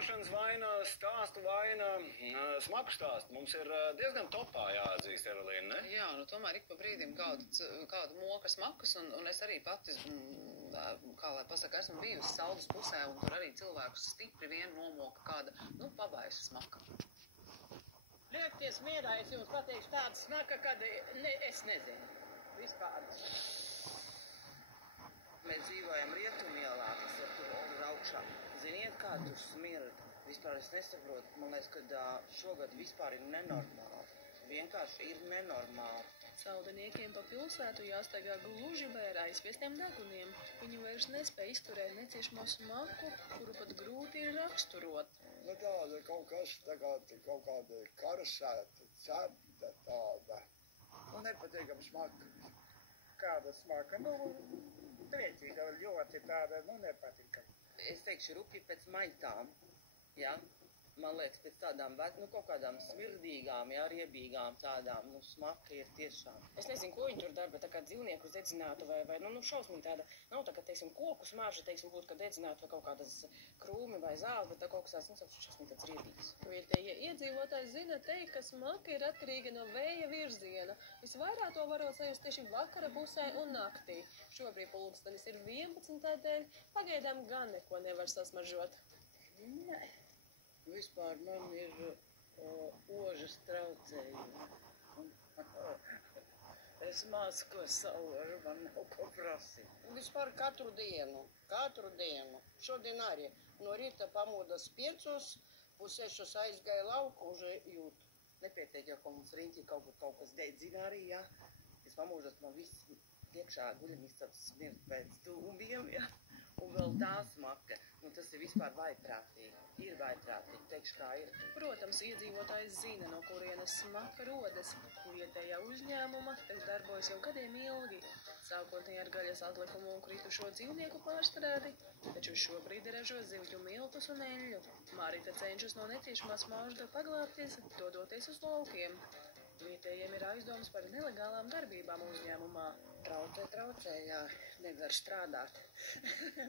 zināšanas vaina, stāstu vaina, smaku stāstu. Mums ir diezgan topā jāatzīst, Evelīna, ne? Jā, nu tomēr ik pa brīdim kādu moka smakus, un es arī pati, kā lai pasaka, esmu bijusi Saules pusē, un tur arī cilvēkus stipri vien nomoka kāda, nu, pabaisa smaka. Liekties mierā, es jums pateikšu tādu smaka, kad es nezinu. Vispār. Mēs dzīvojam Rietumielā, kas ir tur Olga augšā. Ziniet, kā tur smird? Vispār es nesaprotu. Man liekas, ka šogad vispār ir nenormāli. Vienkārši ir nenormāli. Saldiniekiem pa pilsētu jāstaigā gluži vai ar aizviestiem deguniem. Viņi vairs nespēja izturēt neciešamo smaku, kuru pat grūti ir raksturot. Nu tāda kaut kas, kaut kāda karasēta, cepta tāda. Nu nepatīkam smaka. Kāda smaka? Nu, priecīga, ļoti tāda, nu, nepatīkam. Es teikšu, rupji pēc maitām, jā? Man liekas, pēc tādām, nu, kaut kādām smirdīgām, jā, riebīgām tādām, nu, smaka ir tiešām. Es nezinu, ko viņi tur dara, bet tā kā dzīvniekus dedzinātu vai nu, šausmīgi tāda, nav tā, ka, teiksim, koku smarža, teiksim, būtu, ka dedzinātu vai kaut kādas krūmi vai zāles, bet tā kaut kas tāds, nu, šausmīgi tāds riebīgs. Vietējie iedzīvotāji zina teikt, ka smaka ir atkarīga no vēja virziena. Visvairāk to varot sajust tieši vakara pusē un naktī. Šobrīd pulkstenis ir 11 tādēļ, pagaidām gan neko nevar sasmaržot. Nē. Vispār man ir ožas traucējumi. Es maz ko saužu, man nav ko prasīt. Vispār katru dienu. Šodien arī no rīta pamodas 5, 5:30 aizgāja lauku, už jūt. Nepietiek jau, ka mums riņķī kaut kas dedzina arī, jā. Es pamožos, man viss iekšā guļamistabas smird pēc dūmiem, jā. Un vēl tā smaka. Nu, tas ir vispār vaiprātīgi. Ir vaiprātīgi, teikšu, kā ir. Protams, iedzīvotājs zina, no kurienes smaka rodas. Vietējā uzņēmuma, kas darbojas jau gadiem ilgi. Sākotnēji ar gaļas atlikumu un kritušo dzīvnieku pārstrādi, taču šobrīd ražo zivju miltus un eļļu. Marita cenšas no neciešamā smarža paglābties, dodoties uz laukiem. Vietējiem ir aizdomas par nelegālām darbībām uzņēmumā. Traucē, jā, nevar strādāt.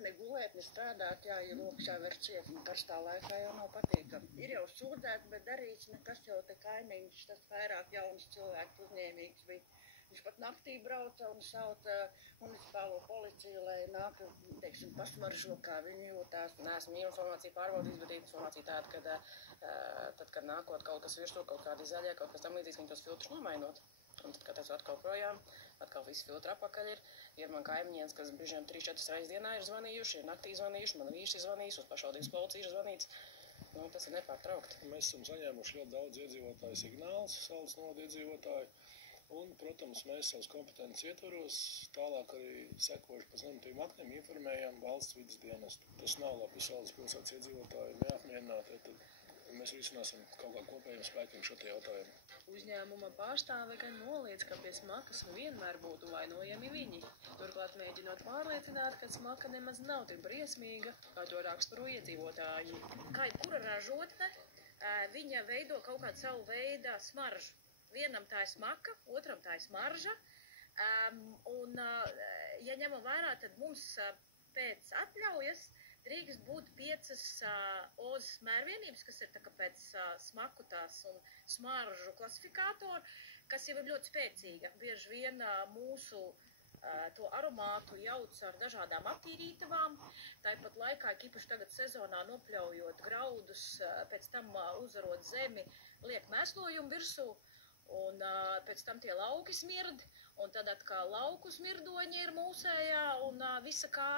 Ne gulēt, ne strādāt, jā, ja lokšā var ciet, un karstā laikā jau nav patīkami. Ir jau sūdzēt, bet darīts nekas jau te kaimiņš, tas vairāk jauns cilvēks uzņēmīgs bija. Viņš pat naktī brauca un sauca municipālo policiju, lai nāk, teiksim, pasmaržo, kā viņi jūtās. Neesmu informāciju pārbaudījis, bet informācija tāda, ka tad, kad nākot kaut kas virsū, kaut kādi zaļie, kaut kas tam līdzīgs, viņi tos filtrus nomainot. Un tad, kad es atkal projām, atkal visi filtri apakaļ ir man kaimiņiens, kas biežiem 3-4 reizes dienā ir zvanījuši, ir naktī zvanījuši, man vīrs ir zvanījis, uz pašvaldības policiju ir zvanīts. Nu, tas ir nepārtraukti. Mēs esam saņēmuši ļoti daudz iedzīvotāju signālus, Saules novada iedzīvotāju. Un, protams, mēs savas kompetences ietvaros tālāk arī sekojuši pēc normatīviem aktiem informējam valsts vides dienestu. Tas nav labi, ja Saules pilsētas iedzīvotāji neapmierināti, tad mēs risināsim kaut kā kopējiem spēkiem šo te jautājumu. Uzņēmuma pārstāve gan noliedz, ka pie smakas vienmēr būtu vainojami viņi. Turklāt mēģinot pārliecināt, ka smaka nemaz nav tik briesmīga, kā to raksturo iedzīvotāji. Kā jebkura ražotne, viņa veido kaut kādu savu veidu smaržu. Vienam tā ir smaka, otram tā ir smarža. Ja ņemam vērā, tad mums pēc atļaujas drīkst būt 5 ozas mērvienības, kas ir tā kā pēc smaku tās un smaržu klasifikātoru, kas jau ir ļoti spēcīga. Bieži vien mūsu to aromātu jauc ar dažādām attīrītavām, tāpat laikā, īpaši tagad sezonā nopļaujot graudus, pēc tam uzarot zemi, liek mēslojumu virsū, un pēc tam tie lauki smird, un tad atkal lauku smirdoņi ir mūsējā, un visa kā.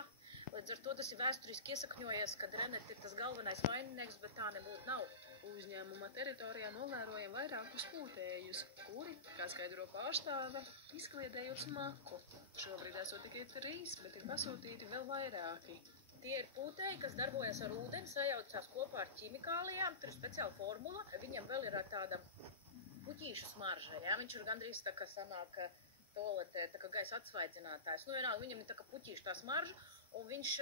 Līdz ar to tas ir vēsturiski iesakņojies, ka Rennet ir tas galvenais vaininieks, bet tā nebūtu nav. Uzņēmuma teritorijā novērojam vairākus pūtējus, kuri, kā skaidro pārstāve, izkliedējot smaku. Šobrīd esot tikai 3, bet ir pasūtīti vēl vairāki. Tie ir pūtēji, kas darbojas ar ūdeni, sajaucās kopā ar ķimikālijām, tur ir speciāla formula. Viņam vēl ir tāda puķīšu smarža, jā? Viņš ir gandrīz tā, ka sanāk toaletē, tā kā gaisa atsvaidzinātājs. Nu, vienalga, viņam ir tā kā puķīša tā smarža, un viņš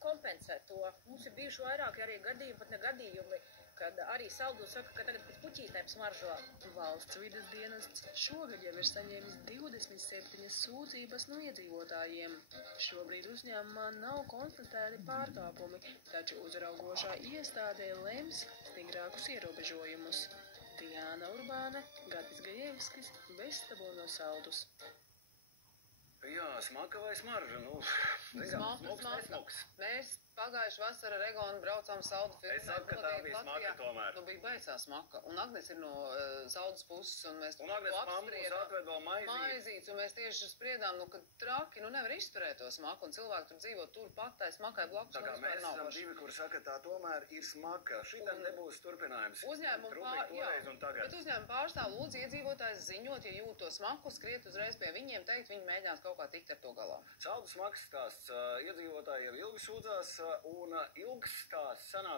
kompensē to. Mums ir bijuši vairāki arī gadījumi, pat ne gadījumi, kad arī saldus saka, ka tagad pēc puķītēm smaržo. Valsts vides dienests šogad jau ir saņēmis 27 sūdzības no iedzīvotājiem. Šobrīd uzņēmumā nav konstatēti pārkāpumi, taču uzraugošā iestādē lems stingrākus ierobežojumus. Diana Urbāne, Gatis Gajevskis, Vestabo no Saldus. Jā, smaka vai smarža? Nu, Smuks. Mēs pagājuši vasara ar Egonu braucām Saldu filmēt. Es saku, ka tā bija smaka tomēr. Nu, bija baisā smaka. Un Agnes ir no Saldas puses, un mēs un Agnes mammas atved vēl maizītes, un mēs tieši spriedām, nu, ka traki, nu, nevar izturēt to smaku, un cilvēki tur dzīvo turpat, tai smakai blakus. Tā kā mēs esam divi, kur saka, tā tomēr ir smaka. Šitam nebūs turpinājums. Bet uzņēmuma pārstāv lūdzu iedzīvotājs ziņot, ja jūt to smaku, skriet uzreiz pie viņiem, teikt, viņi mēģinās kaut kā tikt ar to galā. Saldu smakas stāsts iedzīvotāji jau ilgi sūdzās, un ilgs stāsts sanāk